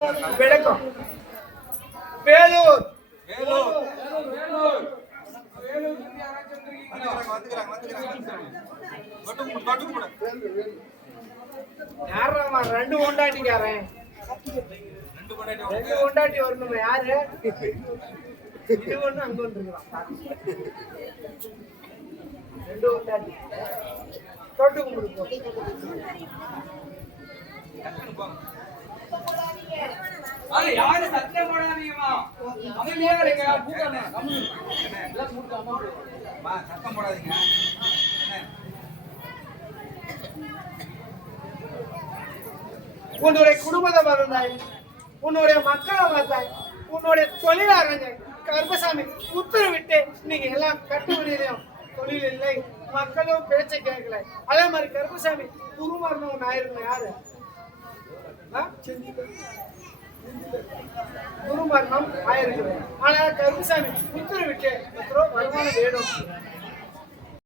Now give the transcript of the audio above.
விளக்கம். வேலூர் யாரா ரெண்டு கொண்டாட்டிக்காரன், ரெண்டு கொண்டாட்டி வரணுமே யாரு? இது ஒண்ணு அங்க ஒன்று இருக்கலாம். ரெண்டு கொண்டாட்டி தொட்டு கும்பிடுப்போம். யாரு சத்தியம் போடாதீங்கம்மா, அமைதியா இருங்க. சத்தம் போடாதீங்க. உன்னுடைய குடும்பத்தை பார்த்தாய், உன்னுடைய மக்களை பார்த்தாய், உன்னுடைய தொழிலாளர்கள் கருப்பசாமி உத்தரவிட்டு நீங்க எல்லாம் கட்டுமணியிலையும் தொழில் இல்லை, மக்களும் பேச்சை கேட்கல. அதே மாதிரி கருப்பசாமி குருமாறணும் ஆயிருக்கணும். யாரு குருமரணம் ஆயிருக்கு. ஆனா கருப்பசாமி உத்தரவிட்டு வருமானம் வேணும்.